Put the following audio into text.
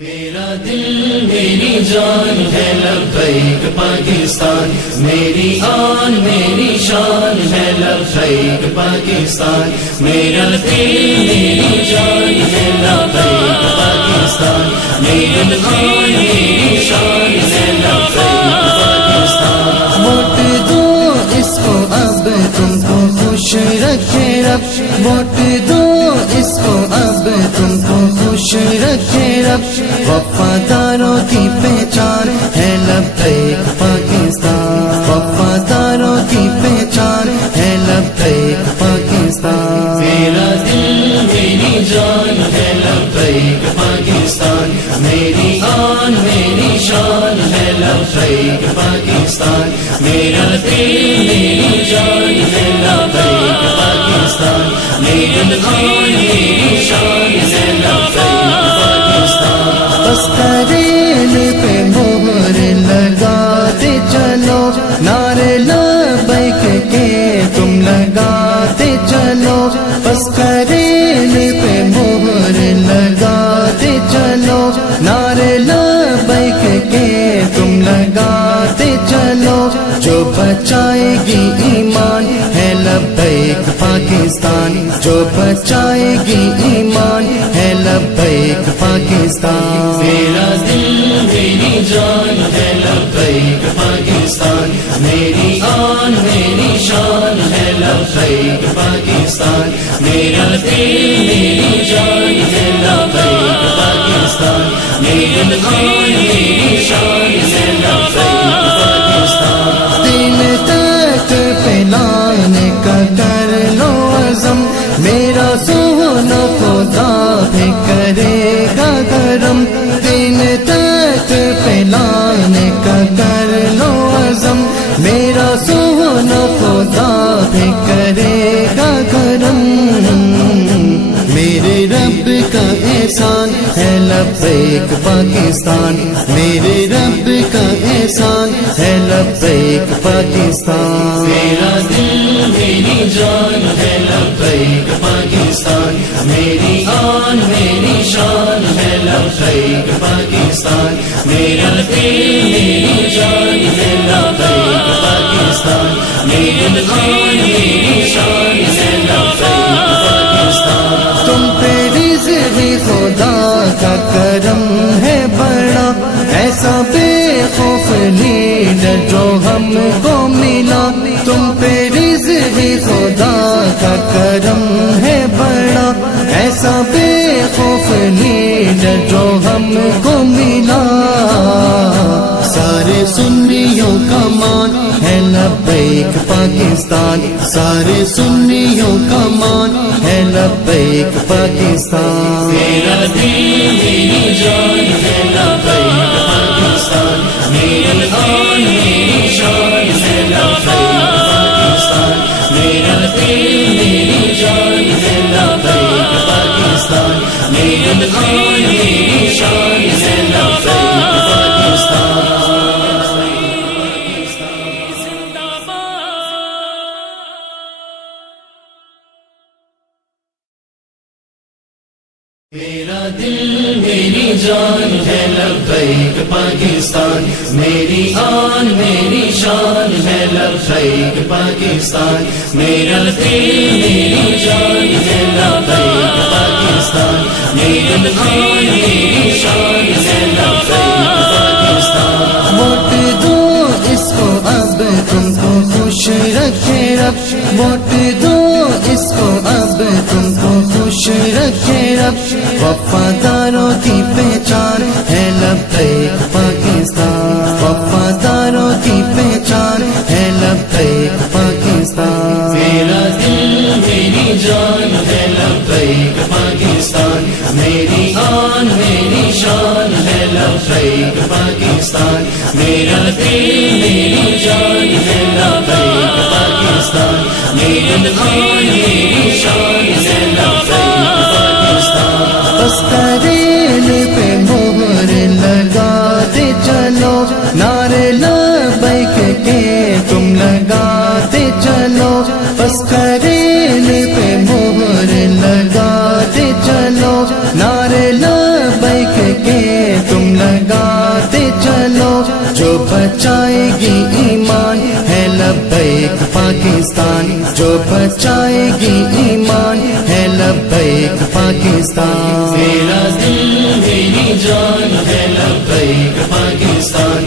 میرا دل میری جان ہے لبیک پاکستان، میری آن میری شان ہے لبیک پاکستان، میرا دل میری جان ہے لبیک پاکستان، میرا دل میری شان ہے لبیک پاکستان۔ ووٹ دو اس کو اب تم کو خوش رکھے رب، ووٹ دو اس کو اب تم کو خوش رکھے رب، وفاداروں کی پہچان ہے لبیک پاکستان، وفاداروں کی پہچان ہے لبیک پاکستان۔ میرا دل میری جان ہے لبیک پاکستان، میری آن میری شان ہے لبیک پاکستان، میرا دل میری جان ہے لبیک پاکستان، میرا دل میری شان ہے لبیک پاکستان۔ بس کریل پہ مہر لگاتے چلو، نعرے لبیک کے تم لگاتے چلو، بس کریل پہ مہر لگاتے چلو، نعرے لبیک کے تم لگاتے چلو، جو بچائے گی ایمان ہے لبیک پاکستان، جو بچائے گی ایمان ہے لبیک پاکستان۔ میرا دل میری جان ہے لبیک پاکستان، میری آن میری شان ہے لبیک پاکستان، میرا دل میری جان ہے لبیک پاکستان، میرا دل میری شان ہے لبیک پاکستان۔ دل تک پھیلانے کا کر لو عزم، میرا سونا خدا بھی کرے گا کرم، دل تک پھیلانے کا کر لو عزم، میرا سونا خدا بھی کرے گا کرم، میرے رب کا احسان ہے لبیک پاکستان، میرے رب کا احسان ہے لبیک پاکستان۔ میرا دل میری جان ہے لبیک پاکستان، میری آن میری شان ہے لبیک پاکستان، میرا دل میری جان ہے لبیک پاکستان، میرا دل میری شان ہے لبیک پاکستان۔ تم پہ رزق خدا کا کرم ہے بڑا، ایسا بے خوف لیڈر جو ہم کو ملا، تم پہ رزق خدا کا کرم ہے بڑا، ایسا بے خوف لیڈر جو ہم کو ملا، سارے سنیوں کا مان ہے لبیک پاکستان، سارے سنیوں کا مان ہے لبیک پاکستان۔ میرا دل میری جان ہے لبیک پاکستان، میری آن میری شان ہے لبیک پاکستان، میرا دل میری جان ہے لبیک پاکستان، میرا دل میری شان ہے لبیک پاکستان۔ میرا دل میری جان ہے لبیک پاکستان، میری آن میری شان ہے لبیک پاکستان، میرا دل میری جان ہے لبیک پاکستان، میرا دل میری شان ہے لبیک پاکستان۔ ووٹ دو اس کو اب تم کو خوش رکھے رب، ووٹ دو اس کو اب تم کو خوش رکھے رب، وفاداروں کی پہچان ہے لبیک پاکستان، وفاداروں کی پہچان ہے لبیک پاکستان۔ میرا دل میری جان ہے لبیک پاکستان، میری آن میری شان ہے لبیک پاکستان، میرا دل میری جان ہے لبیک پاکستان، میرا دل میری شان ہے لبیک پاکستان۔ بس کریل پہ مہر لگاتے چلو، نعرے لبیک کے تم لگاتے چلو، بس کریل پہ مہر لگاتے چلو، نعرے لبیک کے تم لگاتے چلو جو بچائے گی ایمان ہے لبیک پاکستان، جو بچائے گی ایمان ہے لبیک پاکستان۔ میرا دل میری جان ہے لبیک پاکستان۔